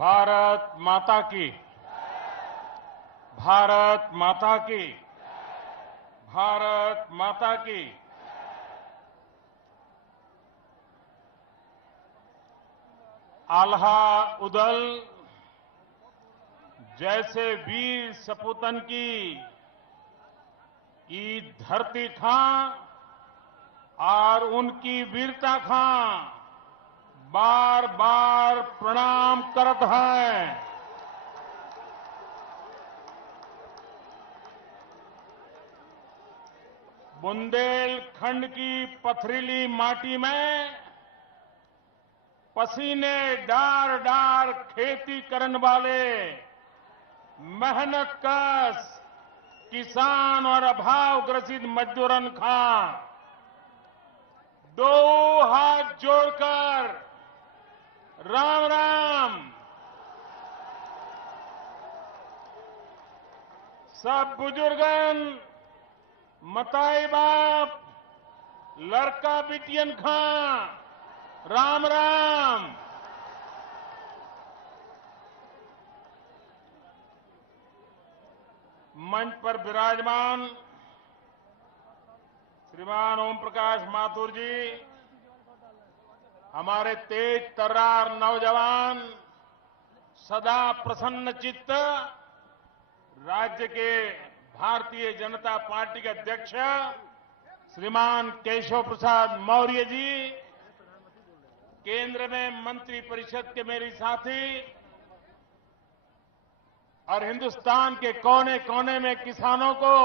भारत माता की। भारत माता की। भारत माता की। आल्हा उदल जैसे वीर सपूतन की ई धरती खां और उनकी वीरता खां बार बार प्रणाम करत हैं। बुंदेलखंड की पथरीली माटी में पसीने डार डार खेती करने वाले मेहनत कश किसान और अभाव ग्रसित मजदूरन खां दो हाथ जोड़कर राम राम। सब बुजुर्गन मताई बाप लड़का बिटियन खां राम राम। मंच पर विराजमान श्रीमान ओम प्रकाश माथुर जी, हमारे तेज तर्रार नौजवान सदा प्रसन्न चित्त राज्य के भारतीय जनता पार्टी के अध्यक्ष श्रीमान केशव प्रसाद मौर्य जी, केंद्र में मंत्री परिषद के मेरे साथी और हिंदुस्तान के कोने कोने में किसानों को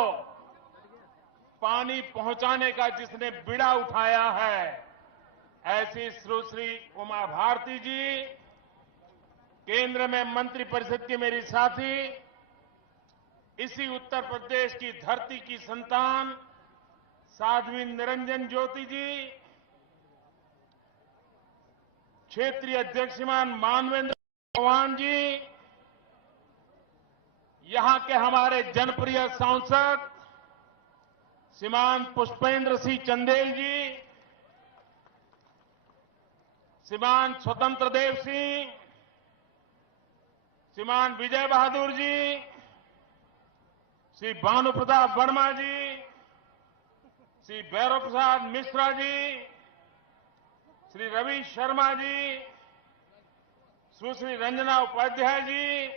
पानी पहुंचाने का जिसने बीड़ा उठाया है, ऐसी सुश्री उमा भारती जी, केंद्र में मंत्री परिषद के मेरी साथी, इसी उत्तर प्रदेश की धरती की संतान साध्वी निरंजन ज्योति जी, क्षेत्रीय अध्यक्ष श्रीमान मानवेंद्र चौहान जी, यहां के हमारे जनप्रिय सांसद श्रीमान पुष्पेंद्र सिंह चंदेल जी, श्रीमान स्वतंत्र देव सिंह, श्रीमान विजय बहादुर जी, श्री भानु प्रताप वर्मा जी, श्री भैरव प्रसाद मिश्रा जी, श्री रवि शर्मा जी, सुश्री रंजना उपाध्याय जी,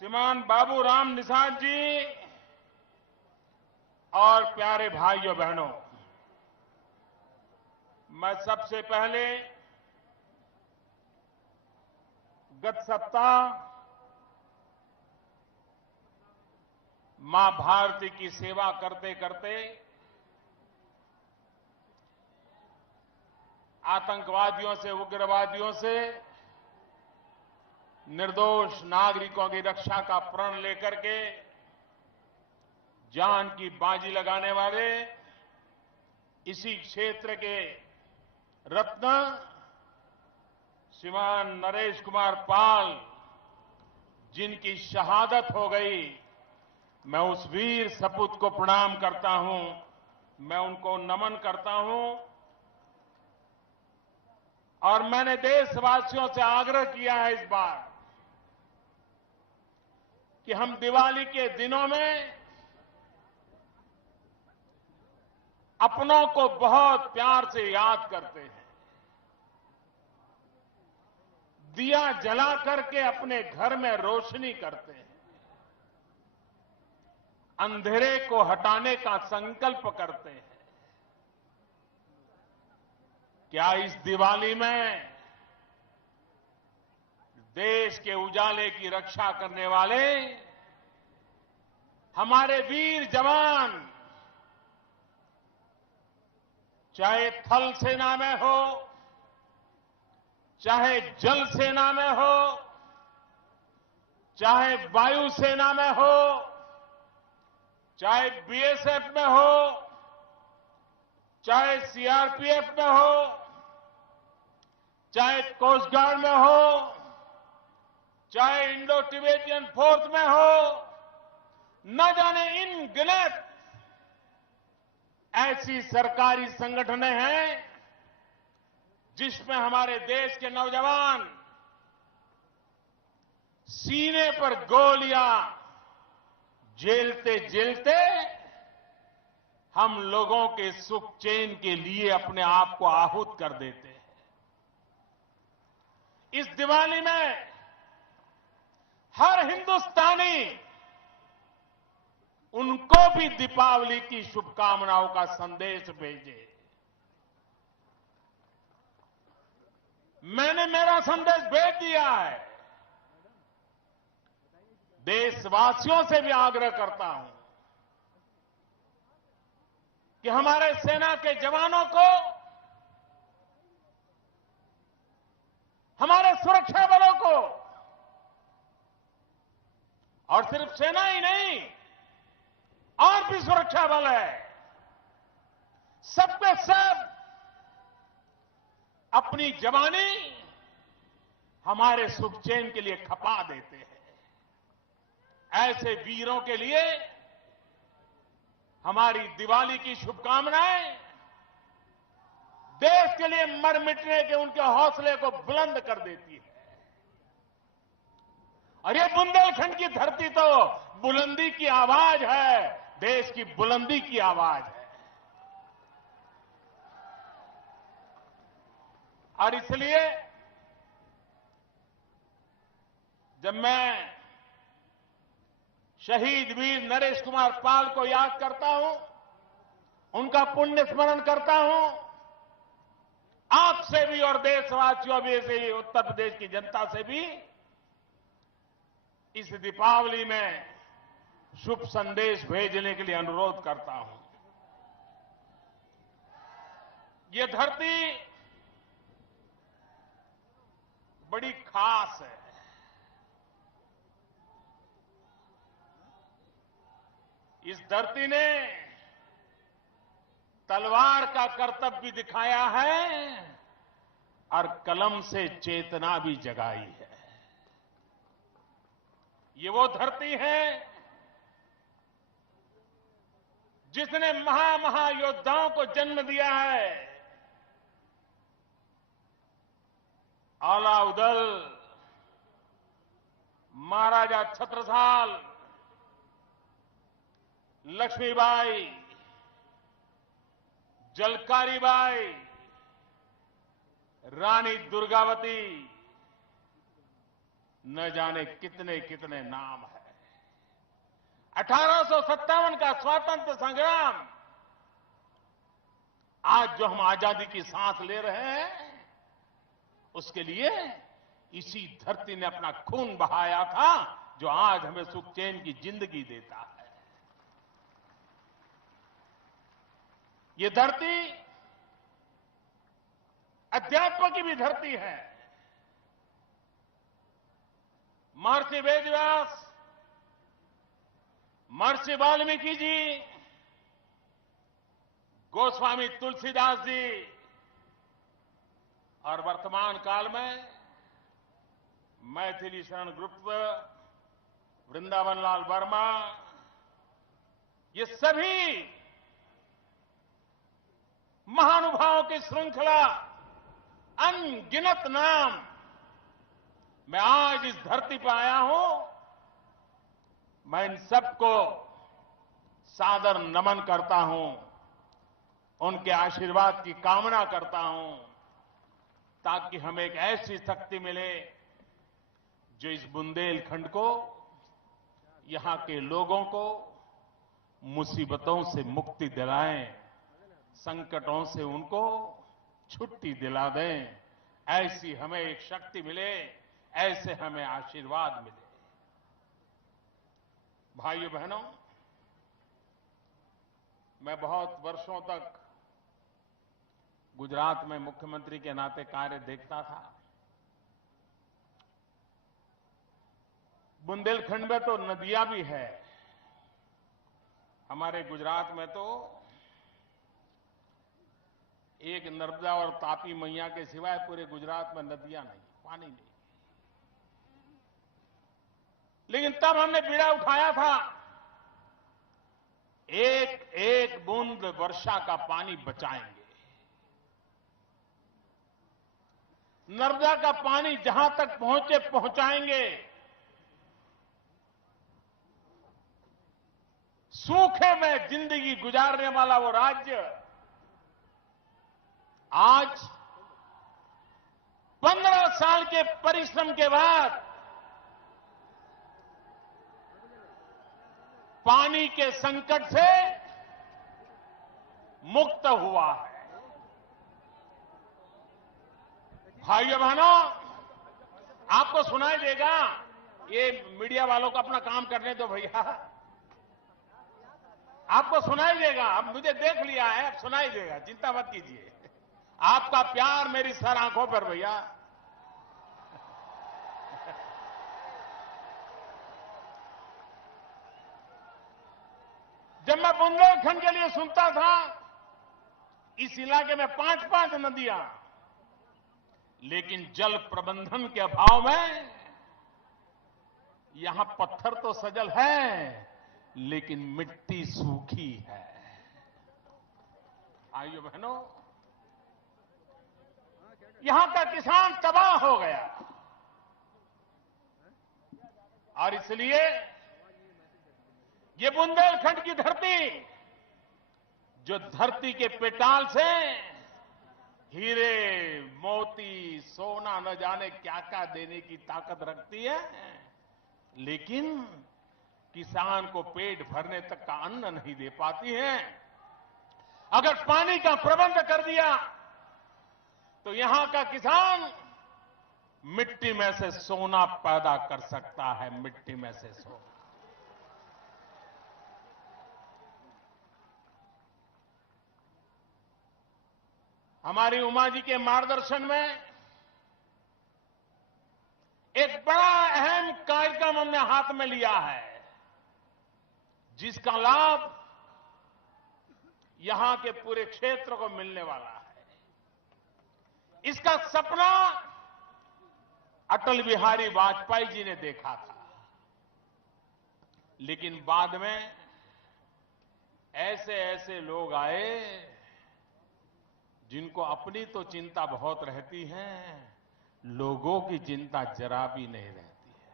श्रीमान बाबू राम निषाद जी और प्यारे भाइयों बहनों, मैं सबसे पहले गत सप्ताह मां भारती की सेवा करते करते आतंकवादियों से, उग्रवादियों से निर्दोष नागरिकों की रक्षा का प्रण लेकर के जान की बाजी लगाने वाले इसी क्षेत्र के रत्न श्रीमान नरेश कुमार पाल, जिनकी शहादत हो गई, मैं उस वीर सपूत को प्रणाम करता हूं, मैं उनको नमन करता हूं। और मैंने देशवासियों से आग्रह किया है इस बार कि हम दिवाली के दिनों में अपनों को बहुत प्यार से याद करते हैं, दिया जला करके अपने घर में रोशनी करते हैं, अंधेरे को हटाने का संकल्प करते हैं। क्या इस दिवाली में देश के उजाले की रक्षा करने वाले हमारे वीर जवान, चाहे थल सेना में हो, चाहे जल सेना में हो, चाहे वायु सेना में हो, चाहे बीएसएफ में हो, चाहे सीआरपीएफ में हो, चाहे कोस्ट गार्ड में हो, चाहे इंडो तिब्बतियन फोर्स में हो, न जाने इन गिनत ऐसी सरकारी संगठनें हैं जिसमें हमारे देश के नौजवान सीने पर गोलियां झेलते झेलते हम लोगों के सुख चैन के लिए अपने आप को आहूत कर देते हैं। इस दिवाली में हर हिंदुस्तानी उनको भी दीपावली की शुभकामनाओं का संदेश भेजे। मैंने मेरा संदेश भेज दिया है। देशवासियों से भी आग्रह करता हूं कि हमारे सेना के जवानों को, हमारे सुरक्षा बलों को, और सिर्फ सेना ही नहीं, और भी सुरक्षा बल है, सबके सब अपनी जवानी हमारे सुख चैन के लिए खपा देते हैं। ऐसे वीरों के लिए हमारी दिवाली की शुभकामनाएं देश के लिए मर मिटने के उनके हौसले को बुलंद कर देती है। और ये बुंदेलखंड की धरती तो बुलंदी की आवाज है, देश की बुलंदी की आवाज है। और इसलिए जब मैं शहीद वीर नरेश कुमार पाल को याद करता हूं, उनका पुण्य स्मरण करता हूं, आपसे भी और देशवासियों भी से, उत्तर प्रदेश की जनता से भी इस दीपावली में शुभ संदेश भेजने के लिए अनुरोध करता हूं। ये धरती बड़ी खास है। इस धरती ने तलवार का कर्तव्य भी दिखाया है और कलम से चेतना भी जगाई है। ये वो धरती है जिसने महायोद्धाओं को जन्म दिया है। अलाउद्दल, महाराजा छत्रसाल, लक्ष्मीबाई, जलकारीबाई, रानी दुर्गावती, न जाने कितने कितने नाम है। 1857 का स्वतंत्र संग्राम, आज जो हम आजादी की सांस ले रहे हैं, उसके लिए इसी धरती ने अपना खून बहाया था, जो आज हमें सुख चैन की जिंदगी देता है। ये धरती अध्यात्म की भी धरती है। महर्षि वेदव्यास, महर्षि वाल्मीकि जी, गोस्वामी तुलसीदास जी, और वर्तमान काल में मैथिली शरण ग्रुप, वृंदावन लाल वर्मा, ये सभी महानुभावों की श्रृंखला, अनगिनत नाम, मैं आज इस धरती पर आया हूं। मैं इन सबको सादर नमन करता हूं, उनके आशीर्वाद की कामना करता हूं, ताकि हमें एक ऐसी शक्ति मिले जो इस बुंदेलखंड को, यहां के लोगों को मुसीबतों से मुक्ति दिलाएं, संकटों से उनको छुट्टी दिला दें। ऐसी हमें एक शक्ति मिले, ऐसे हमें आशीर्वाद मिले। भाइयों बहनों, मैं बहुत वर्षों तक गुजरात में मुख्यमंत्री के नाते कार्य देखता था। बुंदेलखंड में तो नदियां भी है। हमारे गुजरात में तो एक नर्मदा और तापी मैया के सिवाय पूरे गुजरात में नदियां नहीं, पानी नहीं। लेकिन तब हमने बीड़ा उठाया था, एक एक बूंद वर्षा का पानी बचाएंगे। नर्मदा का पानी जहां तक पहुंचे पहुंचाएंगे। सूखे में जिंदगी गुजारने वाला वो राज्य आज 15 साल के परिश्रम के बाद पानी के संकट से मुक्त हुआ है। भाइयों बहनों, आपको सुनाई देगा, ये मीडिया वालों को अपना काम करने दो भैया, आपको सुनाई देगा। अब मुझे देख लिया है, अब सुनाई देगा, चिंता मत कीजिए। आपका प्यार मेरी सर आंखों पर भैया। जब मैं बुंदेलखंड के लिए सुनता था, इस इलाके में 5-5 नदियां, लेकिन जल प्रबंधन के अभाव में यहां पत्थर तो सजल है, लेकिन मिट्टी सूखी है। भाइयों बहनों, यहां का किसान तबाह हो गया, और इसलिए ये बुंदेलखंड की धरती, जो धरती के पेटाल से हीरे, मोती, सोना न जाने क्या क्या देने की ताकत रखती है, लेकिन किसान को पेट भरने तक का अन्न नहीं दे पाती है। अगर पानी का प्रबंध कर दिया तो यहां का किसान मिट्टी में से सोना पैदा कर सकता है, मिट्टी में से सोना। हमारी उमा जी के मार्गदर्शन में एक बड़ा अहम कार्यक्रम हमने हाथ में लिया है, जिसका लाभ यहां के पूरे क्षेत्र को मिलने वाला है। इसका सपना अटल बिहारी वाजपेयी जी ने देखा था, लेकिन बाद में ऐसे ऐसे लोग आए जिनको अपनी तो चिंता बहुत रहती है, लोगों की चिंता जरा भी नहीं रहती है।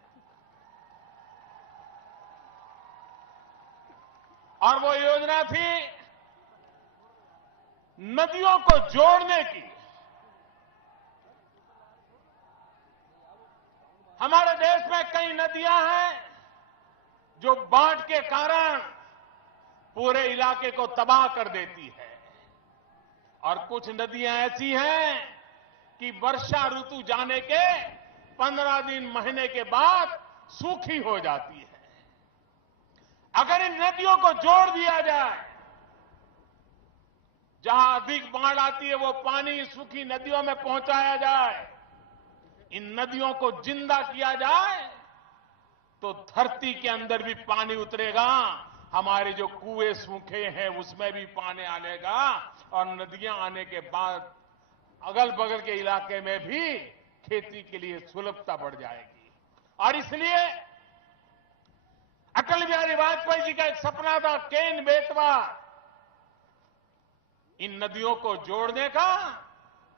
और वो योजना थी नदियों को जोड़ने की। हमारे देश में कई नदियां हैं जो बाढ़ के कारण पूरे इलाके को तबाह कर देती है, और कुछ नदियां ऐसी हैं कि वर्षा ऋतु जाने के 15 दिन, महीने के बाद सूखी हो जाती है। अगर इन नदियों को जोड़ दिया जाए, जहां अधिक बाढ़ आती है वो पानी सूखी नदियों में पहुंचाया जाए, इन नदियों को जिंदा किया जाए, तो धरती के अंदर भी पानी उतरेगा, हमारे जो कुएं सूखे हैं उसमें भी पानी आएगा, और नदियां आने के बाद अगल बगल के इलाके में भी खेती के लिए सुलभता बढ़ जाएगी। और इसलिए अटल बिहारी वाजपेयी जी का एक सपना था, केन बेतवा, इन नदियों को जोड़ने का।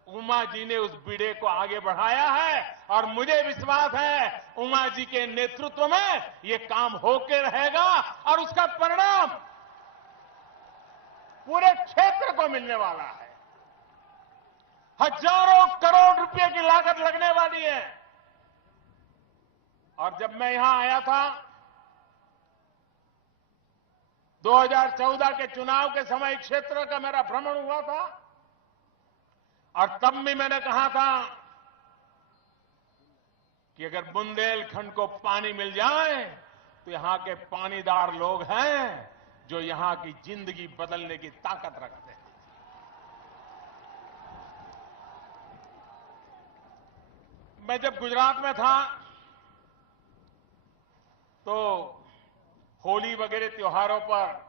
उमा जी ने उस बीड़े को आगे बढ़ाया है, और मुझे विश्वास है उमा जी के नेतृत्व में ये काम होके रहेगा, और उसका परिणाम पूरे क्षेत्र को मिलने वाला है। हजारों करोड़ रुपए की लागत लगने वाली है। और जब मैं यहां आया था 2014 के चुनाव के समय, क्षेत्र का मेरा भ्रमण हुआ था, और तब भी मैंने कहा था कि अगर बुंदेलखंड को पानी मिल जाए तो यहां के पानीदार लोग हैं जो यहां की जिंदगी बदलने की ताकत रखते हैं। मैं जब गुजरात में था तो होली वगैरह त्योहारों पर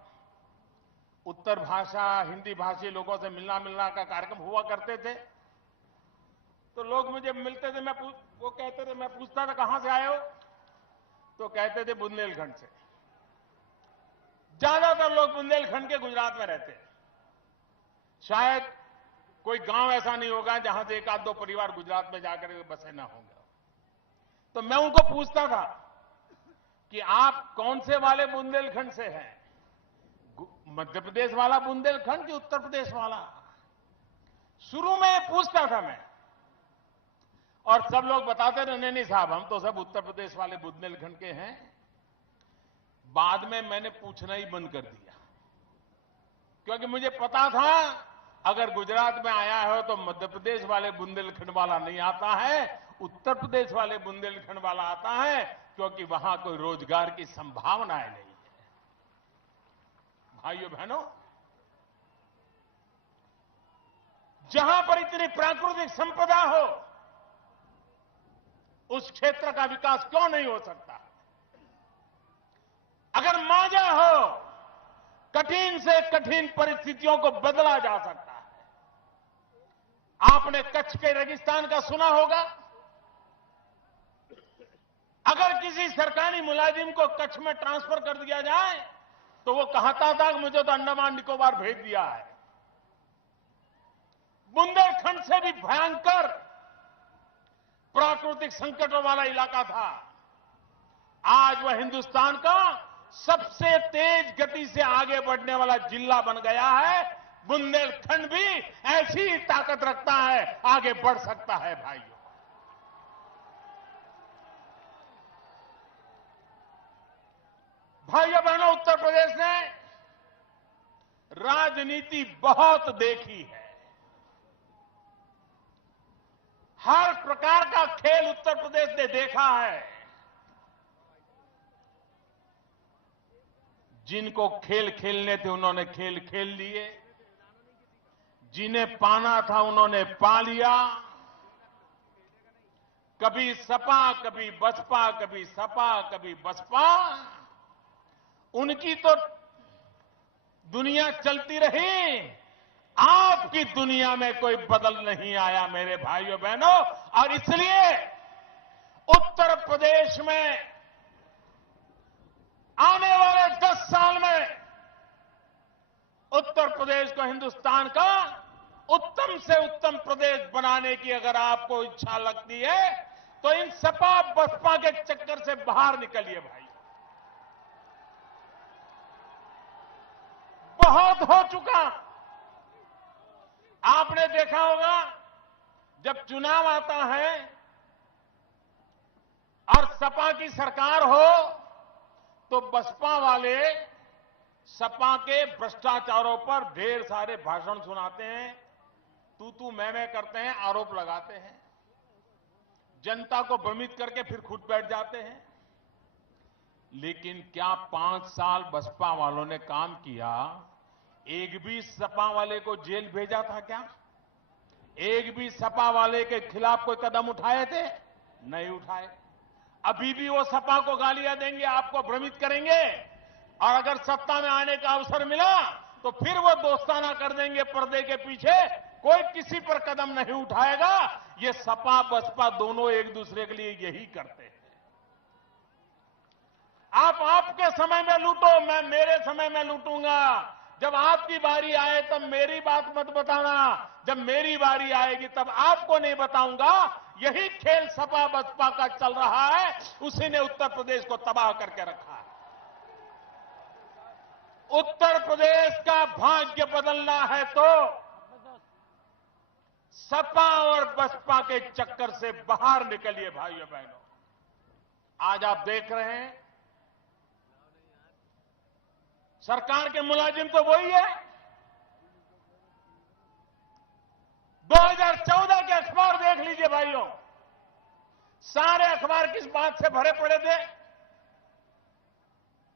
उत्तर भाषा, हिंदी भाषी लोगों से मिलना का कार्यक्रम हुआ करते थे। तो लोग मुझे मिलते थे, वो कहते थे, मैं पूछता था कहां से आए हो, तो कहते थे बुंदेलखंड से। ज्यादातर लोग बुंदेलखंड के गुजरात में रहते हैं। शायद कोई गांव ऐसा नहीं होगा जहां से एक आध दो परिवार गुजरात में जाकर के बसे ना होंगे। तो मैं उनको पूछता था कि आप कौन से वाले बुंदेलखंड से हैं, मध्य प्रदेश वाला बुंदेलखंड कि उत्तर प्रदेश वाला? शुरू में पूछता था मैं, और सब लोग बताते रहे नहीं साहब हम तो सब उत्तर प्रदेश वाले बुंदेलखंड के हैं। बाद में मैंने पूछना ही बंद कर दिया, क्योंकि मुझे पता था अगर गुजरात में आया हो तो मध्य प्रदेश वाले बुंदेलखंड वाला नहीं आता है, उत्तर प्रदेश वाले बुंदेलखंड वाला आता है, क्योंकि वहां कोई रोजगार की संभावनाएं नहीं है। भाइयों बहनों, जहां पर इतनी प्राकृतिक संपदा हो उस क्षेत्र का विकास क्यों नहीं हो सकता? अगर मांझा हो, कठिन से कठिन परिस्थितियों को बदला जा सकता है। आपने कच्छ के रेगिस्तान का सुना होगा। अगर किसी सरकारी मुलाजिम को कच्छ में ट्रांसफर कर दिया जाए तो वो कहता था कि मुझे तो अंडमान निकोबार भेज दिया है। बुंदेलखंड से भी भयंकर प्राकृतिक संकटों वाला इलाका था। आज वह हिंदुस्तान का सबसे तेज गति से आगे बढ़ने वाला जिला बन गया है। बुंदेलखंड भी ऐसी ही ताकत रखता है, आगे बढ़ सकता है। भाइयों, बहनों, उत्तर प्रदेश ने राजनीति बहुत देखी है। हर प्रकार का खेल उत्तर प्रदेश ने देखा है। जिनको खेल खेलने थे उन्होंने खेल खेल लिए, जिन्हें पाना था उन्होंने पा लिया। कभी सपा, कभी बसपा, कभी सपा, कभी बसपा, उनकी तो दुनिया चलती रही। आपकी दुनिया में कोई बदल नहीं आया मेरे भाइयों बहनों। और इसलिए उत्तर प्रदेश में आने वाले 10 साल में उत्तर प्रदेश को हिंदुस्तान का उत्तम से उत्तम प्रदेश बनाने की अगर आपको इच्छा लगती है तो इन सपा बसपा के चक्कर से बाहर निकलिए भाई। बहुत हो चुका। आपने देखा होगा जब चुनाव आता है और सपा की सरकार हो तो बसपा वाले सपा के भ्रष्टाचारों पर ढेर सारे भाषण सुनाते हैं, तू मैं करते हैं, आरोप लगाते हैं, जनता को भ्रमित करके फिर खुद बैठ जाते हैं। लेकिन क्या 5 साल बसपा वालों ने काम किया? एक भी सपा वाले को जेल भेजा था क्या? एक भी सपा वाले के खिलाफ कोई कदम उठाए थे? नहीं उठाए। अभी भी वो सपा को गालियां देंगे, आपको भ्रमित करेंगे, और अगर सत्ता में आने का अवसर मिला तो फिर वो दोस्ताना कर देंगे पर्दे के पीछे, कोई किसी पर कदम नहीं उठाएगा। ये सपा बसपा दोनों एक दूसरे के लिए यही करते हैं। आप आपके समय में लूटो, मैं मेरे समय में लूटूंगा। जब आपकी बारी आए तब मेरी बात मत बताना, जब मेरी बारी आएगी तब आपको नहीं बताऊंगा। यही खेल सपा बसपा का चल रहा है, उसी ने उत्तर प्रदेश को तबाह करके रखा है। उत्तर प्रदेश का भाग्य बदलना है तो सपा और बसपा के चक्कर से बाहर निकलिए भाइयों बहनों। आज आप देख रहे हैं सरकार के मुलाजिम तो वही है। 2014 के अखबार देख लीजिए भाइयों, सारे अखबार किस बात से भरे पड़े थे?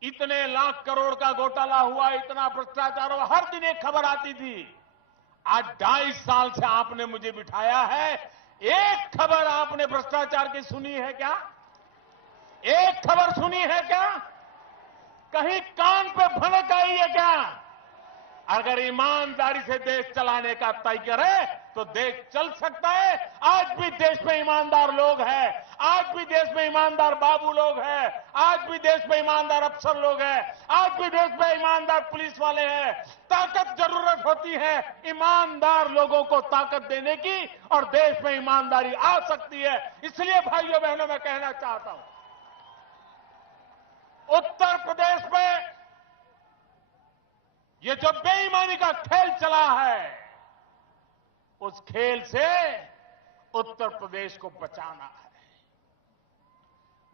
इतने लाख करोड़ का घोटाला हुआ, इतना भ्रष्टाचार हुआ, हर दिन एक खबर आती थी। आज 2.5 साल से आपने मुझे बिठाया है, एक खबर आपने भ्रष्टाचार की सुनी है क्या? एक खबर सुनी है क्या? कहीं कान पे भनक आई है क्या? अगर ईमानदारी से देश चलाने का तय करे तो देश चल सकता है। आज भी देश में ईमानदार लोग हैं, आज भी देश में ईमानदार बाबू लोग हैं, आज भी देश में ईमानदार अफसर लोग हैं, आज भी देश में ईमानदार पुलिस वाले हैं। ताकत जरूरत होती है ईमानदार लोगों को ताकत देने की, और देश में ईमानदारी आ सकती है। इसलिए भाइयों बहनों मैं कहना चाहता हूं, उत्तर प्रदेश में ये जो बेईमानी का खेल चला है, उस खेल से उत्तर प्रदेश को बचाना है।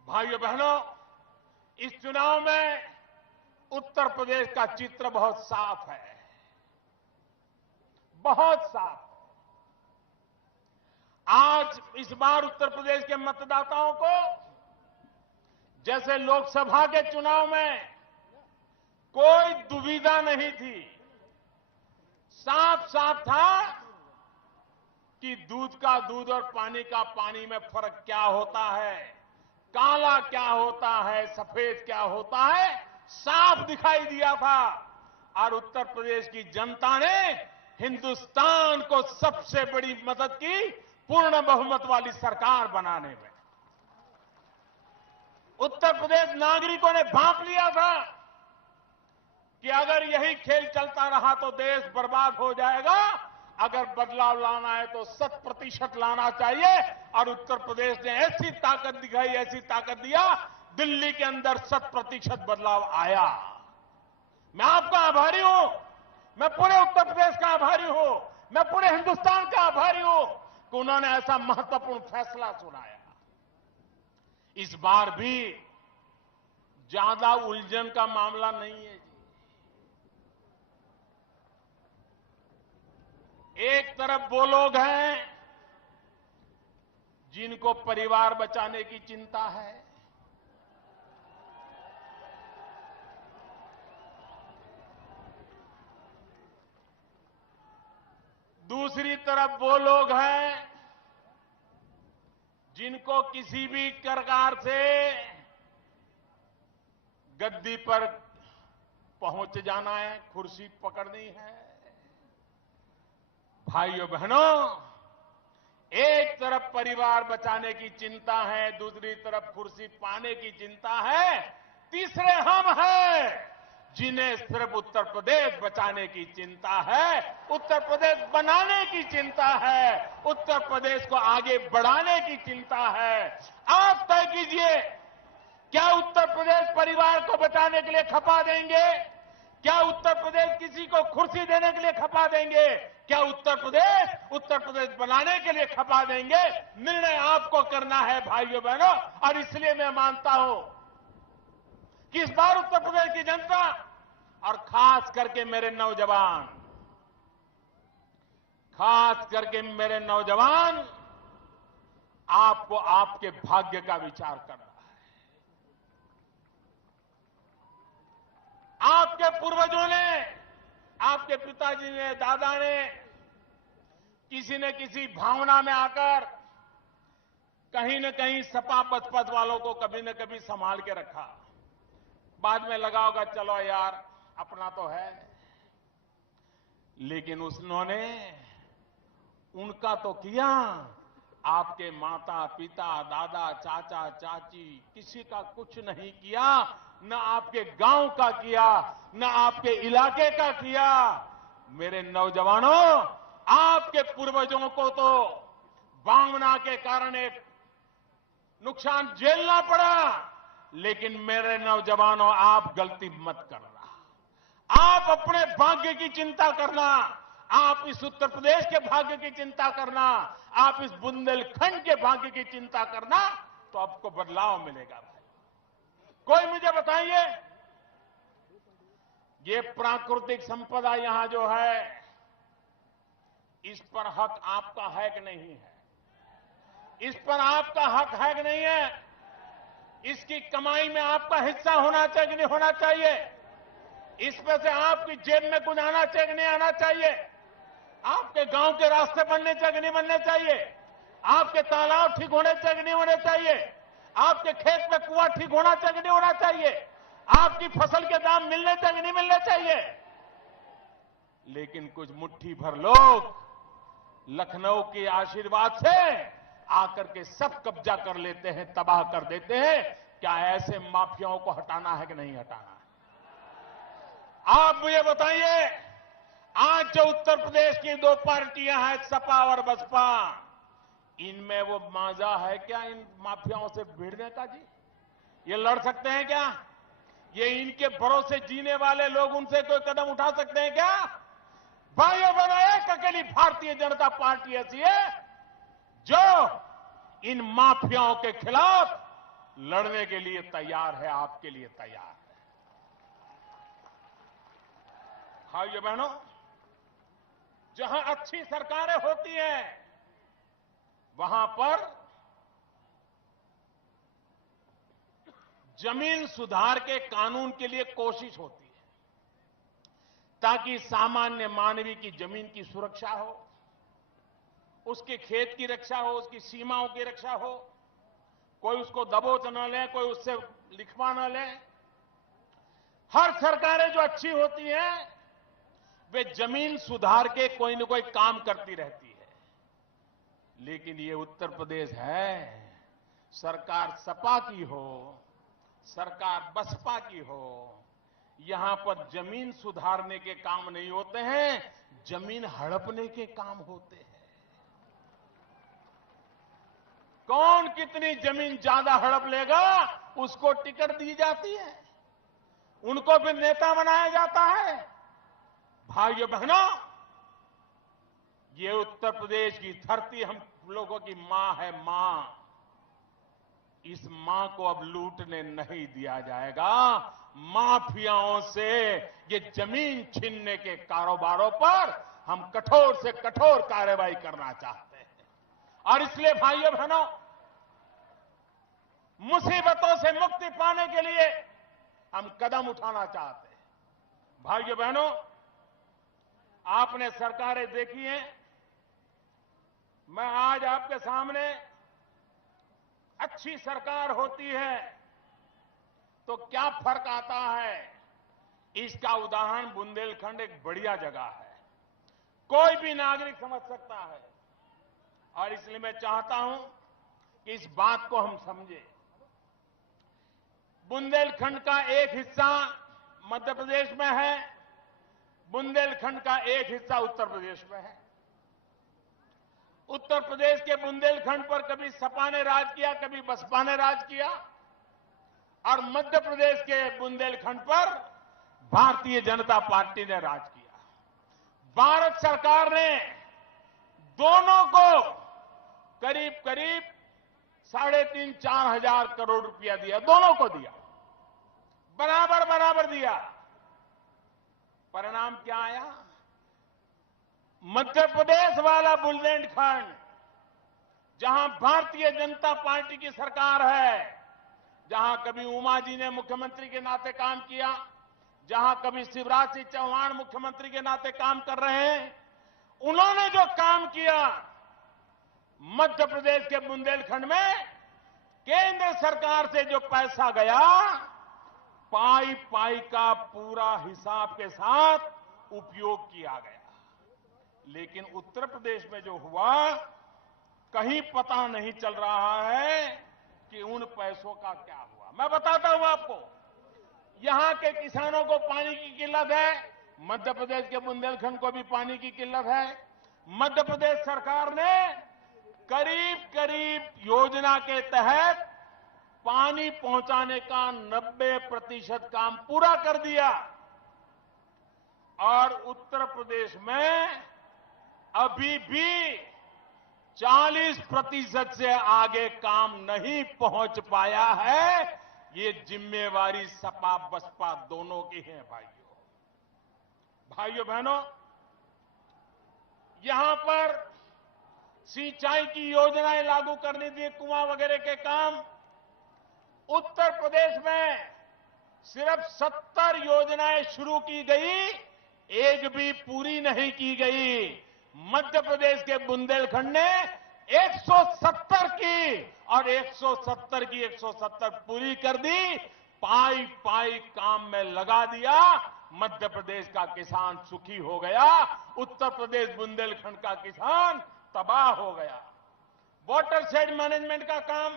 भाइयों बहनों, इस चुनाव में उत्तर प्रदेश का चित्र बहुत साफ है, बहुत साफ। आज इस बार उत्तर प्रदेश के मतदाताओं को जैसे लोकसभा के चुनाव में कोई दुविधा नहीं थी, साफ साफ था कि दूध का दूध और पानी का पानी में फर्क क्या होता है, काला क्या होता है, सफेद क्या होता है, साफ दिखाई दिया था। और उत्तर प्रदेश की जनता ने हिंदुस्तान को सबसे बड़ी मदद की पूर्ण बहुमत वाली सरकार बनाने में। उत्तर प्रदेश नागरिकों ने भांप लिया था कि अगर यही खेल चलता रहा तो देश बर्बाद हो जाएगा, अगर बदलाव लाना है तो 100% लाना चाहिए। और उत्तर प्रदेश ने ऐसी ताकत दिखाई, ऐसी ताकत दिया, दिल्ली के अंदर 100% बदलाव आया। मैं आपका आभारी हूं, मैं पूरे उत्तर प्रदेश का आभारी हूं, मैं पूरे हिंदुस्तान का आभारी हूं कि उन्होंने ऐसा महत्वपूर्ण फैसला सुनाया। इस बार भी ज्यादा उलझन का मामला नहीं है जी। एक तरफ वो लोग हैं जिनको परिवार बचाने की चिंता है, दूसरी तरफ वो लोग हैं जिनको किसी भी प्रकार से गद्दी पर पहुंच जाना है, कुर्सी पकड़नी है। भाइयों बहनों, एक तरफ परिवार बचाने की चिंता है, दूसरी तरफ कुर्सी पाने की चिंता है, तीसरे हम हैं जिन्हें सिर्फ उत्तर प्रदेश बचाने की चिंता है, उत्तर प्रदेश बनाने की चिंता है, उत्तर प्रदेश को आगे बढ़ाने की चिंता है। आप तय कीजिए, क्या उत्तर प्रदेश परिवार को बचाने के लिए खपा देंगे? क्या उत्तर प्रदेश किसी को कुर्सी देने के लिए खपा देंगे? क्या उत्तर प्रदेश बनाने के लिए खपा देंगे? निर्णय आपको करना है भाइयों बहनों। और इसलिए मैं मानता हूं कि इस बार उत्तर प्रदेश की जनता और खास करके मेरे नौजवान आपको आपके भाग्य का विचार कर रहा है। आपके पूर्वजों ने, आपके पिताजी ने, दादा ने किसी न किसी भावना में आकर कहीं न कहीं सपा बसपा वालों को कभी न कभी संभाल के रखा। बाद में लगा होगा चलो यार अपना तो है, लेकिन उन्होंने उनका तो किया, आपके माता पिता दादा चाचा चाची किसी का कुछ नहीं किया, न आपके गांव का किया, न आपके इलाके का किया। मेरे नौजवानों, आपके पूर्वजों को तो भावना के कारण एक नुकसान झेलना पड़ा, लेकिन मेरे नौजवानों आप गलती मत करना। आप अपने भाग्य की चिंता करना, आप इस उत्तर प्रदेश के भाग्य की चिंता करना, आप इस बुंदेलखंड के भाग्य की चिंता करना, तो आपको बदलाव मिलेगा। भाई कोई मुझे बताइए, ये प्राकृतिक संपदा यहां जो है, इस पर हक आपका है कि नहीं है? इस पर आपका हक है कि नहीं है? इसकी कमाई में आपका हिस्सा होना चाहिए कि नहीं होना चाहिए? इसमें से आपकी जेब में कुछ आना चाहिए कि नहीं आना चाहिए? आपके गांव के रास्ते बनने चाहिए कि नहीं बनने चाहिए? आपके तालाब ठीक होने चाहिए कि नहीं होने चाहिए? आपके खेत में कुआं ठीक होना चाहिए कि नहीं होना चाहिए? आपकी फसल के दाम मिलने चाहिए कि नहीं मिलने चाहिए? लेकिन कुछ मुट्ठी भर लोग लखनऊ के आशीर्वाद से आकर के सब कब्जा कर लेते हैं, तबाह कर देते हैं। क्या ऐसे माफियाओं को हटाना है कि नहीं हटाना है? आप मुझे बताइए, आज जो उत्तर प्रदेश की दो पार्टियां हैं, सपा और बसपा, इनमें वो माजा है क्या इन माफियाओं से भिड़ने का? जी, ये लड़ सकते हैं क्या? ये इनके भरोसे जीने वाले लोग उनसे कोई कदम उठा सकते हैं क्या? भाइयों बहनों, एक अकेली भारतीय जनता पार्टी ऐसी है जो इन माफियाओं के खिलाफ लड़ने के लिए तैयार है, आपके लिए तैयार है। भाइयों बहनों, जहां अच्छी सरकारें होती हैं वहां पर जमीन सुधार के कानून के लिए कोशिश होती है ताकि सामान्य मानवी की जमीन की सुरक्षा हो, उसके खेत की रक्षा हो, उसकी सीमाओं की रक्षा हो, कोई उसको दबोच न ले, कोई उससे लिखवा न ले। हर सरकारें जो अच्छी होती हैं वे जमीन सुधार के कोई न कोई काम करती रहती है। लेकिन ये उत्तर प्रदेश है, सरकार सपा की हो, सरकार बसपा की हो, यहां पर जमीन सुधारने के काम नहीं होते हैं, जमीन हड़पने के काम होते हैं। कौन कितनी जमीन ज्यादा हड़प लेगा उसको टिकट दी जाती है, उनको फिर नेता बनाया जाता है। भाइयों बहनों, ये उत्तर प्रदेश की धरती हम लोगों की मां है, मां। इस मां को अब लूटने नहीं दिया जाएगा। माफियाओं से ये जमीन छीनने के कारोबारों पर हम कठोर से कठोर कार्रवाई करना चाहते हैं। और इसलिए भाइयों बहनों, मुसीबतों से मुक्ति पाने के लिए हम कदम उठाना चाहते हैं। भाइयों बहनों, आपने सरकारें देखी हैं, मैं आज आपके सामने अच्छी सरकार होती है तो क्या फर्क आता है, इसका उदाहरण बुंदेलखंड एक बढ़िया जगह है, कोई भी नागरिक समझ सकता है। और इसलिए मैं चाहता हूं कि इस बात को हम समझें। बुंदेलखंड का एक हिस्सा मध्य प्रदेश में है, बुंदेलखंड का एक हिस्सा उत्तर प्रदेश में है। उत्तर प्रदेश के बुंदेलखंड पर कभी सपा ने राज किया, कभी बसपा ने राज किया, और मध्य प्रदेश के बुंदेलखंड पर भारतीय जनता पार्टी ने राज किया। भारत सरकार ने दोनों को करीब करीब 3,500-4 हजार करोड़ रुपया दिया, दोनों को दिया, बराबर बराबर दिया। परिणाम क्या आया? मध्य प्रदेश वाला बुंदेलखंड, जहां भारतीय जनता पार्टी की सरकार है, जहां कभी उमा जी ने मुख्यमंत्री के नाते काम किया, जहां कभी शिवराज सिंह चौहान मुख्यमंत्री के नाते काम कर रहे हैं, उन्होंने जो काम किया मध्य प्रदेश के बुंदेलखंड में, केंद्र सरकार से जो पैसा गया, पाई पाई का पूरा हिसाब के साथ उपयोग किया गया। लेकिन उत्तर प्रदेश में जो हुआ, कहीं पता नहीं चल रहा है कि उन पैसों का क्या हुआ। मैं बताता हूं आपको, यहां के किसानों को पानी की किल्लत है, मध्य प्रदेश के बुंदेलखंड को भी पानी की किल्लत है। मध्य प्रदेश सरकार ने करीब करीब योजना के तहत पानी पहुंचाने का 90% काम पूरा कर दिया, और उत्तर प्रदेश में अभी भी 40% से आगे काम नहीं पहुंच पाया है। ये जिम्मेवारी सपा बसपा दोनों की है। भाइयों बहनों, यहां पर सिंचाई की योजनाएं लागू करनी थी, कुआं वगैरह के काम, उत्तर प्रदेश में सिर्फ 70 योजनाएं शुरू की गई, एक भी पूरी नहीं की गई। मध्य प्रदेश के बुंदेलखंड ने 170 की, और 170 की 170 पूरी कर दी, पाई पाई काम में लगा दिया। मध्य प्रदेश का किसान सुखी हो गया, उत्तर प्रदेश बुंदेलखंड का किसान तबाह हो गया। वाटर शेड मैनेजमेंट का काम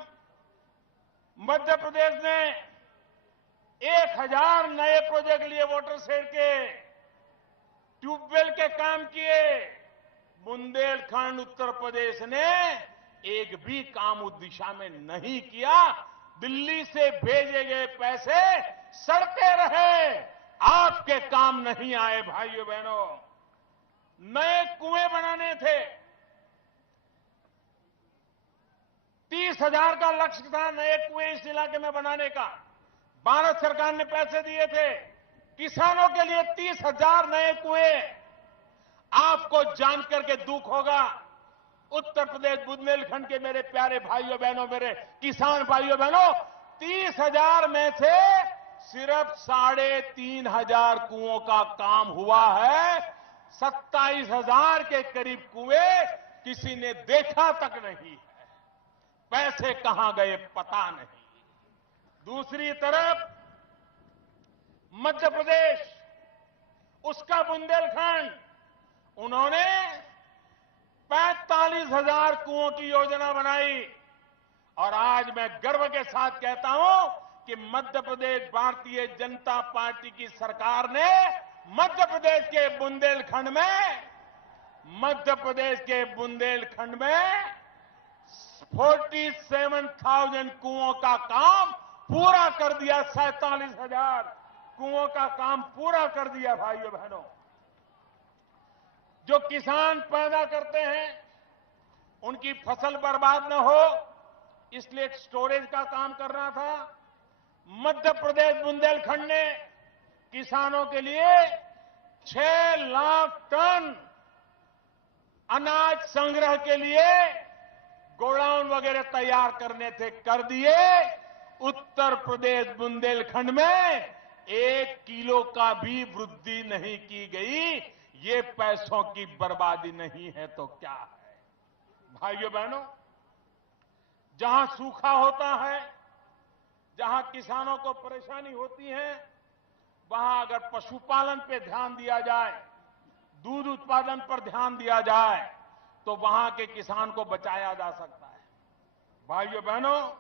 मध्य प्रदेश ने 1000 नए प्रोजेक्ट लिए, वाटर शेड के, ट्यूबवेल के काम किए। बुंदेलखंड उत्तर प्रदेश ने एक भी काम उस दिशा में नहीं किया। दिल्ली से भेजे गए पैसे सड़ते रहे, आपके काम नहीं आए। भाइयों बहनों, नए कुएं बनाने थे, 30,000 का लक्ष्य था नए कुएं इस इलाके में बनाने का। भारत सरकार ने पैसे दिए थे किसानों के लिए 30,000 नए कुएं। आपको जानकर के दुख होगा, उत्तर प्रदेश बुंदेलखंड के मेरे प्यारे भाइयों बहनों, मेरे किसान भाइयों बहनों, 30,000 में से सिर्फ 3,500 कुओं का काम हुआ है। 27,000 के करीब कुएं किसी ने देखा तक नहीं है। पैसे कहां गए पता नहीं। दूसरी तरफ मध्य प्रदेश, उसका बुंदेलखंड, उन्होंने 45,000 कुओं की योजना बनाई। और आज मैं गर्व के साथ कहता हूं कि मध्य प्रदेश भारतीय जनता पार्टी की सरकार ने मध्य प्रदेश के बुंदेलखंड में 47,000 कुओं का काम पूरा कर दिया। 47,000 कुओं का काम पूरा कर दिया। भाइयों बहनों, जो किसान पैदा करते हैं उनकी फसल बर्बाद न हो, इसलिए एक स्टोरेज का काम करना था। मध्य प्रदेश बुंदेलखंड ने किसानों के लिए 6 लाख टन अनाज संग्रह के लिए गोडाउन वगैरह तैयार करने थे, कर दिए। उत्तर प्रदेश बुंदेलखंड में 1 किलो का भी वृद्धि नहीं की गई। ये पैसों की बर्बादी नहीं है तो क्या है? भाइयों बहनों, जहां सूखा होता है, जहां किसानों को परेशानी होती है, वहां अगर पशुपालन पे ध्यान दिया जाए, दूध उत्पादन पर ध्यान दिया जाए, तो वहां के किसान को बचाया जा सकता है। भाइयों बहनों,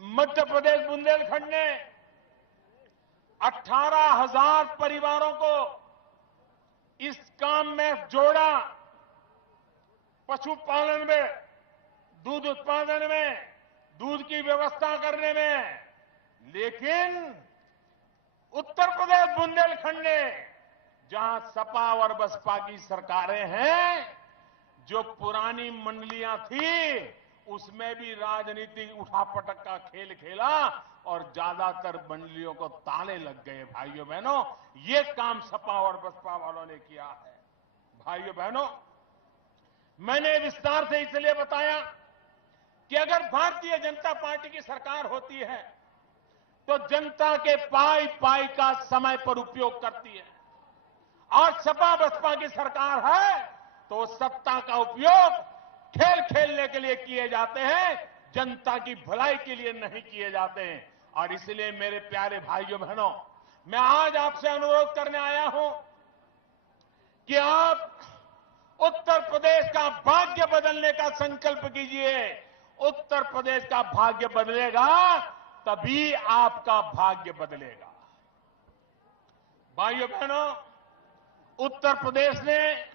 मध्य प्रदेश बुंदेलखंड ने 18,000 परिवारों को इस काम में जोड़ा। पशुपालन में, दूध उत्पादन में, दूध की व्यवस्था करने में। लेकिन उत्तर प्रदेश बुंदेलखंड ने, जहां सपा और बसपा की सरकारें हैं, जो पुरानी मंडलियां थी उसमें भी राजनीतिक उठापटक का खेल खेला और ज्यादातर मंडलियों को ताले लग गए। भाइयों बहनों, ये काम सपा और बसपा वालों ने किया है। भाइयों बहनों, मैंने विस्तार से इसलिए बताया कि अगर भारतीय जनता पार्टी की सरकार होती है तो जनता के पाई पाई का समय पर उपयोग करती है, और सपा बसपा की सरकार है तो सत्ता का उपयोग खेल खेलने के लिए किए जाते हैं, जनता की भलाई के लिए नहीं किए जाते हैं। और इसलिए मेरे प्यारे भाइयों बहनों, मैं आज आपसे अनुरोध करने आया हूं कि आप उत्तर प्रदेश का भाग्य बदलने का संकल्प कीजिए। उत्तर प्रदेश का भाग्य बदलेगा तभी आपका भाग्य बदलेगा। भाइयों बहनों, उत्तर प्रदेश ने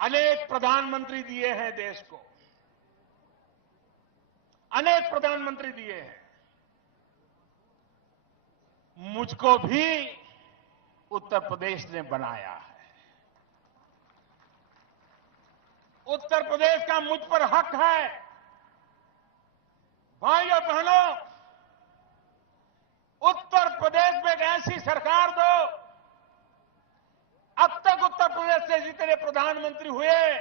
अनेक प्रधानमंत्री दिए हैं देश को, अनेक प्रधानमंत्री दिए हैं। मुझको भी उत्तर प्रदेश ने बनाया है। उत्तर प्रदेश का मुझ पर हक है। भाइयों बहनों, उत्तर प्रदेश में एक ऐसी सरकार दो। अब तक उत्तर प्रदेश से जितने प्रधानमंत्री हुए,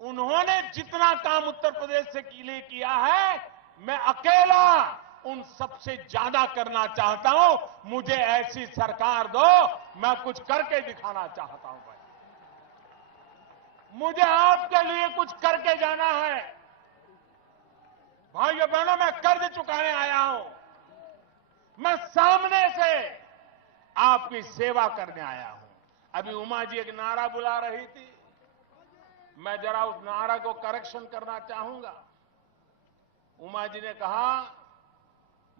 उन्होंने जितना काम उत्तर प्रदेश से लिए किया है, मैं अकेला उन सबसे ज्यादा करना चाहता हूं। मुझे ऐसी सरकार दो, मैं कुछ करके दिखाना चाहता हूं। भाई, मुझे आपके लिए कुछ करके जाना है। भाइयों बहनों, मैं कर्ज चुकाने आया हूं। मैं सामने से आपकी सेवा करने आया हूं। अभी उमा जी एक नारा बुला रही थी, मैं जरा उस नारा को करेक्शन करना चाहूंगा। उमा जी ने कहा,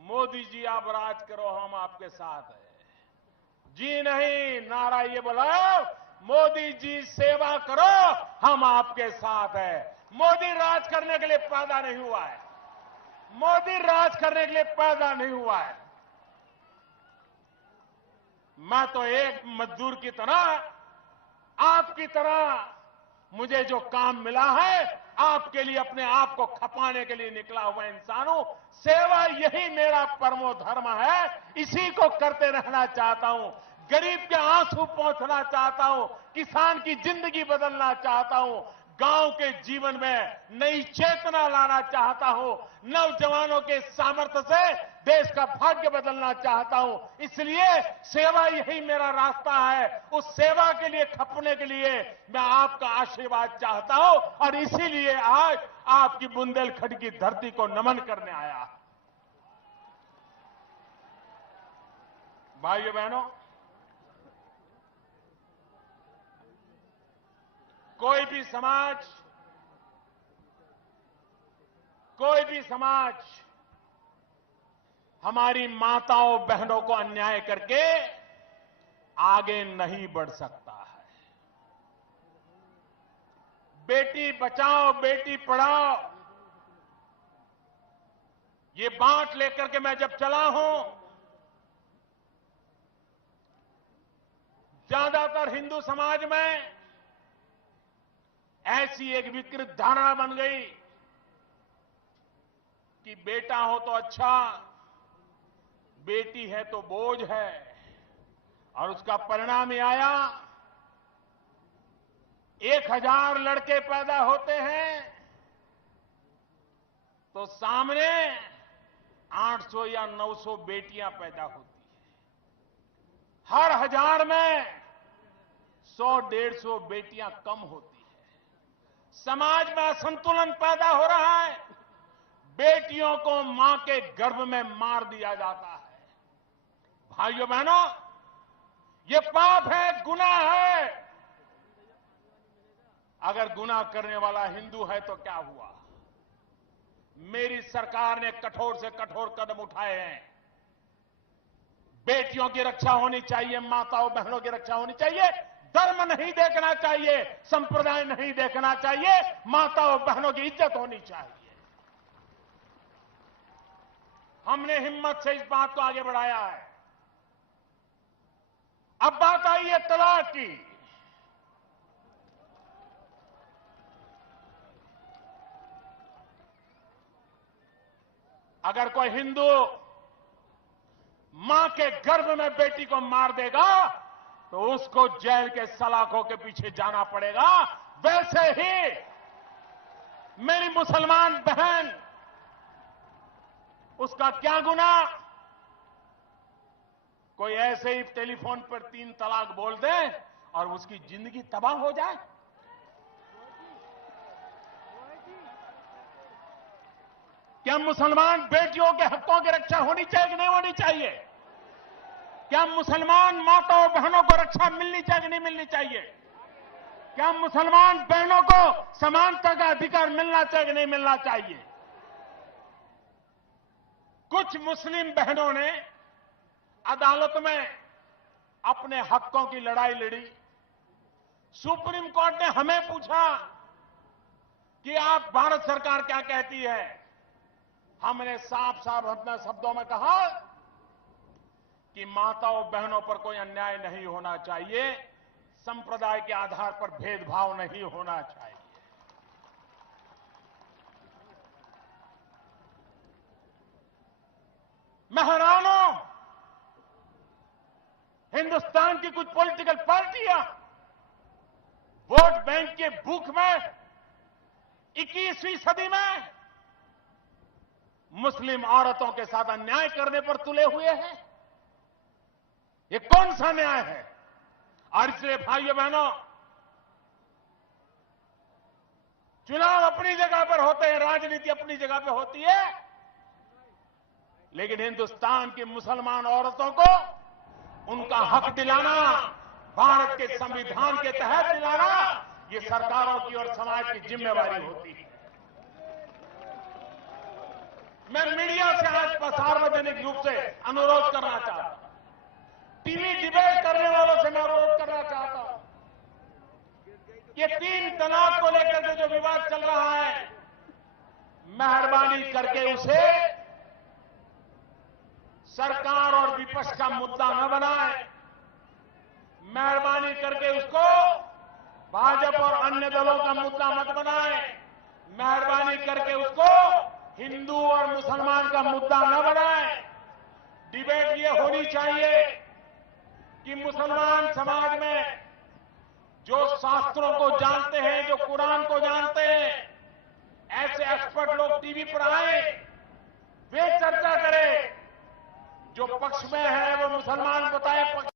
मोदी जी आप राज करो, हम आपके साथ हैं। जी नहीं, नारा ये बोला, मोदी जी सेवा करो, हम आपके साथ हैं। मोदी राज करने के लिए पैदा नहीं हुआ है। मोदी राज करने के लिए पैदा नहीं हुआ है। मैं तो एक मजदूर की तरह, आपकी तरह, मुझे जो काम मिला है, आपके लिए, अपने आप को खपाने के लिए निकला हुआ इंसान हूं। सेवा यही मेरा परमो धर्म है। इसी को करते रहना चाहता हूं। गरीब के आंसू पोंछना चाहता हूं। किसान की जिंदगी बदलना चाहता हूं। गांव के जीवन में नई चेतना लाना चाहता हूं। नौजवानों के सामर्थ्य से देश का भाग्य बदलना चाहता हूं। इसलिए सेवा यही मेरा रास्ता है। उस सेवा के लिए, खपने के लिए मैं आपका आशीर्वाद चाहता हूं और इसीलिए आज आपकी बुंदेलखंड की धरती को नमन करने आया। भाइयों बहनों, कोई भी समाज हमारी माताओं बहनों को अन्याय करके आगे नहीं बढ़ सकता है। बेटी बचाओ, बेटी पढ़ाओ, ये बात लेकर के मैं जब चला हूं, ज्यादातर हिंदू समाज में ऐसी एक विकृत धारणा बन गई कि बेटा हो तो अच्छा, बेटी है तो बोझ है। और उसका परिणाम ये आया, 1000 लड़के पैदा होते हैं तो सामने 800 या 900 बेटियां पैदा होती है। हर 1000 में 100-150 बेटियां कम होती है। समाज में असंतुलन पैदा हो रहा है। बेटियों को मां के गर्भ में मार दिया जाता है। भाइयों बहनों, ये पाप है, गुनाह है। अगर गुनाह करने वाला हिंदू है तो क्या हुआ? मेरी सरकार ने कठोर से कठोर कदम उठाए हैं। बेटियों की रक्षा होनी चाहिए, माताओं बहनों की रक्षा होनी चाहिए। धर्म नहीं देखना चाहिए, संप्रदाय नहीं देखना चाहिए, माताओं बहनों की इज्जत होनी चाहिए। हमने हिम्मत से इस बात को आगे बढ़ाया है। अब बात आई है तलाक की। अगर कोई हिंदू मां के गर्भ में बेटी को मार देगा तो उसको जेल के सलाखों के पीछे जाना पड़ेगा। वैसे ही मेरी मुसलमान बहन, उसका क्या गुनाह? कोई ऐसे ही टेलीफोन पर 3 तलाक बोल दे और उसकी जिंदगी तबाह हो जाए? क्या मुसलमान बेटियों के हकों की रक्षा होनी चाहिए कि नहीं होनी चाहिए? क्या मुसलमान माताओं बहनों को रक्षा मिलनी चाहिए कि नहीं मिलनी चाहिए? क्या मुसलमान बहनों को समानता का अधिकार मिलना चाहिए कि नहीं मिलना चाहिए? कुछ मुस्लिम बहनों ने अदालत में अपने हकों की लड़ाई लड़ी। सुप्रीम कोर्ट ने हमें पूछा कि आप, भारत सरकार क्या कहती है? हमने साफ साफ अपने शब्दों में कहा कि माताओं बहनों पर कोई अन्याय नहीं होना चाहिए, संप्रदाय के आधार पर भेदभाव नहीं होना चाहिए। मैं हैरान हूं, हिंदुस्तान की कुछ पॉलिटिकल पार्टियां वोट बैंक के भूख में 21वीं सदी में मुस्लिम औरतों के साथ अन्याय करने पर तुले हुए हैं। ये कौन सा न्याय है? और इसलिए भाइयों बहनों, चुनाव अपनी जगह पर होते हैं, राजनीति अपनी जगह पर होती है, लेकिन हिंदुस्तान की मुसलमान औरतों को उनका हक दिलाना, भारत के संविधान के तहत दिलाना, ये सरकारों की और समाज की जिम्मेवारी होती है। मैं मीडिया से आज सार्वजनिक रूप से अनुरोध करना चाहता हूं, टीवी डिबेट करने वालों से मैं अनुरोध करना चाहता हूं कि 3 तलाक को लेकर के जो विवाद चल रहा है, मेहरबानी करके उसे सरकार और विपक्ष का मुद्दा न बनाए। मेहरबानी करके उसको भाजपा और अन्य दलों का मुद्दा मत बनाए। मेहरबानी करके उसको हिंदू और मुसलमान का मुद्दा न बनाए। डिबेट ये होनी चाहिए कि मुसलमान समाज में जो शास्त्रों को जानते हैं, जो कुरान को जानते हैं, ऐसे एक्सपर्ट लोग टीवी पर आए, वे चर्चा करें। जो पक्ष में है वो मुसलमान बताए पक्ष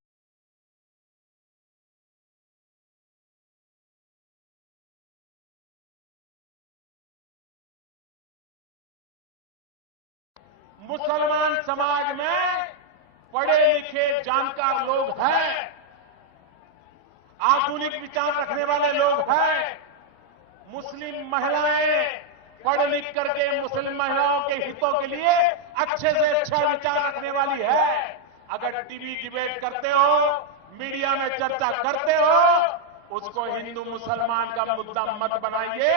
मुसलमान समाज में पढ़े लिखे जानकार लोग हैं, आधुनिक विचार रखने वाले लोग हैं। मुस्लिम महिलाएं पढ़ लिख करके मुस्लिम महिलाओं के हितों के लिए अच्छे से अच्छा विचार रखने वाली है। अगर टीवी डिबेट करते हो, मीडिया में चर्चा करते हो, उसको हिंदू मुसलमान का मुद्दा मत बनाइए।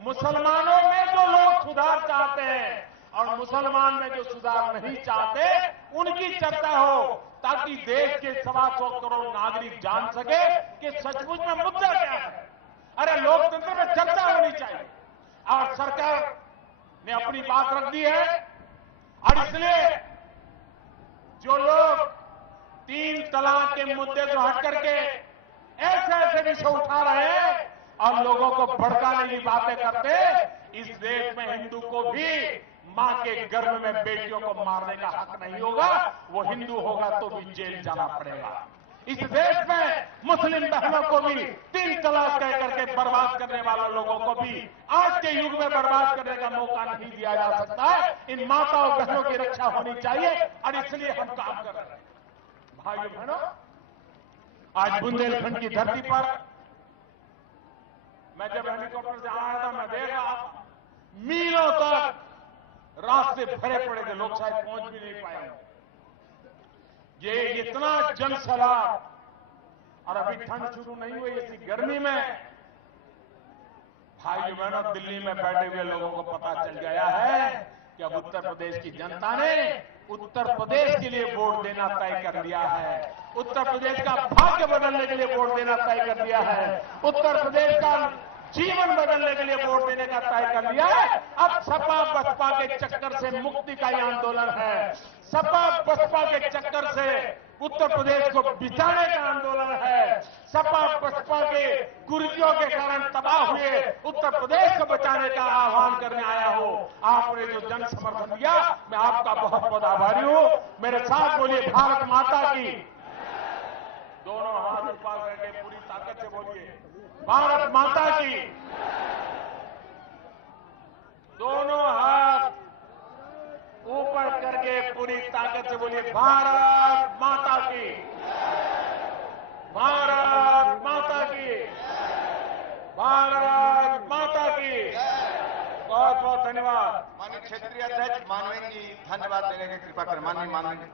मुसलमानों में जो लोग सुधार चाहते हैं और मुसलमान में जो सुधार नहीं चाहते, उनकी चर्चा हो, ताकि देश के 125 करोड़ नागरिक जान सके कि सचमुच में मुद्दा क्या है। अरे लोकतंत्र में चर्चा होनी चाहिए और सरकार ने अपनी बात रख दी है। और इसलिए जो लोग 3 तलाक के मुद्दे से हट करके ऐसे ऐसे विषय उठा रहे हैं और लोगों को भड़काने की बातें करते, इस देश में हिंदू को भी मां के गर्भ में बेटियों को मारने का हक नहीं होगा। वो हिंदू होगा तो भी जेल जाना पड़ेगा। इस देश में मुस्लिम बहनों को भी 3 तलाक कह करके बर्बाद करने वाले लोगों को भी आज के युग में बर्बाद करने का मौका नहीं दिया जा सकता है। इन माता और बहनों की रक्षा होनी चाहिए और इसलिए हम काम कर रहे हैं। भाइयों बहनों, आज बुंदेलखंड की धरती पर मैं जब हेलीकॉप्टर से आ रहा था, मैं देख रहा मीलों तक रास्ते भरे पड़े थे, लोग शायद पहुंच भी नहीं पाए। ये इतना जनसैलाब और अभी ठंड शुरू नहीं हुई, इसी गर्मी में भाइयों बहनों, दिल्ली में बैठे हुए लोगों को पता चल गया है कि अब उत्तर प्रदेश की जनता ने उत्तर प्रदेश के लिए वोट देना तय कर लिया है। उत्तर प्रदेश का भाग्य बदलने के लिए वोट देना तय कर लिया है। उत्तर प्रदेश का जीवन बदलने के लिए वोट देने का तय कर लिया है। अब सपा बसपा के चक्कर से मुक्ति का ये आंदोलन है। सपा बसपा के चक्कर से उत्तर प्रदेश को बिचाने का आंदोलन है। सपा बसपा के कुर्सियों के कारण तबाह हुए उत्तर प्रदेश को बचाने का आह्वान करने आया हो। आपने जो जन समर्थन दिया, मैं आपका बहुत बहुत आभारी हूं। मेरे साथ बोलिए भारत माता की। दोनों हाथ ऊपर करके पूरी ताकत से बोलिए भारत माता की। दोनों हाथ ऊपर करके पूरी ताकत से बोलिए भारत माता की। भारत माता की। भारत माता की। बहुत बहुत धन्यवाद। माननीय क्षेत्रीय अध्यक्ष मानवेंद्र जी धन्यवाद देने की कृपा करें। माननीय